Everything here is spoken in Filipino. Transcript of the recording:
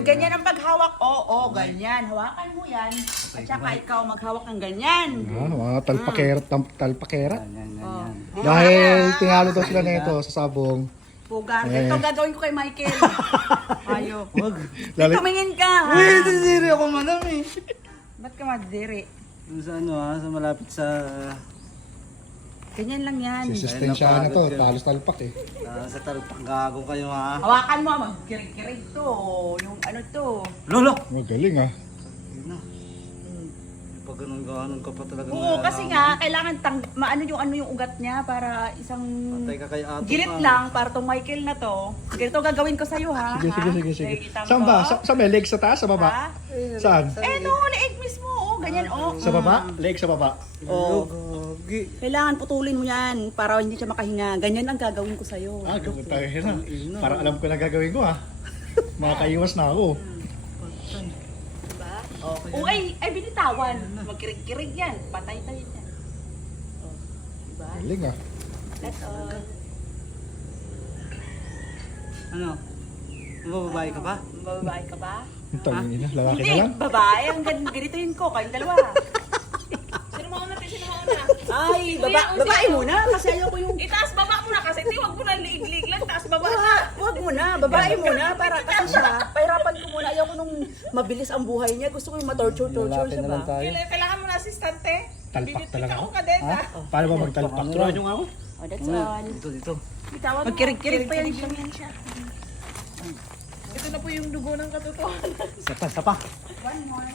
Ganyan ang paghawak. Oo, ganyan. Hawakan mo yan. At saka ikaw maghawak ng ganyan. Mga talpakera. Oh. Dahil tinalo daw sila nito sa sabong. Pugar. Ito gagawin ko kay Michael. Ayo. Wag. Tumingin ka, ha? Hindi ako manam eh. Ba't ka madiri? Yung sa ano sa malapit sa... Ganyan lang yan. Sisistensya na to. Talos talpak eh. sa talpak gago kayo ha. Hawakan mo, magkirig-kirig to. Yung ano to. Lolo! Magaling ah. Yun na. Pag ganun ka pa talaga. Oo, kasi nga, kailangan maano yung ano yung ugat niya para isang Patay ka kay Ato. gilit lang para tong Michael na to. Ganito gagawin ko sa'yo, ha? Sige, Ha? sige, sige, sige. Nakikita mo Saan ba? to? Sa may leg sa taas, sa Ha? baba? Saan? Eh, no, leeg mismo, oh. Ganyan, oh. Sa baba? Leg sa baba. Oh. Gagi. Kailangan putulin mo yan para hindi siya makahinga. Ganyan ang gagawin ko sa'yo. Ah, gawin tayo na. Para alam ko na gagawin ko ah. Makakaiwas na ako. Diba? Oh, ay binitawan. Magkirig-kirig yan. Patay tayo yan. Oh. Diba? Galing ah. That's all. Ano? Mabababae ka pa? Babae ka ba? Ang tangin na. Lalaki Hindi, na lang. babae. Ang ganito yun ko. Kayong dalawa. Sino mauna? Sino mauna? Ay, babae muna. Kasi ayoko yung... Itaas baba mo na kasi. Huwag mo na liig-liig lang. Taas baba na. Wag muna. Babae muna. Para kasi siya. Pahirapan ko muna. Ayoko nung mabilis ang buhay niya. Gusto ko yung ma-torture siya ba? Kailangan mo na asistante. Talpak talaga Ikaw ako. ka din, ha? Paano ba magtalpak? Turuan yung ako. Oh, that's all. Dito. Bitawan mo. Magkirig-kirig pa yan siya. Ito na po yung dugo ng katotohanan. Sapa. One more.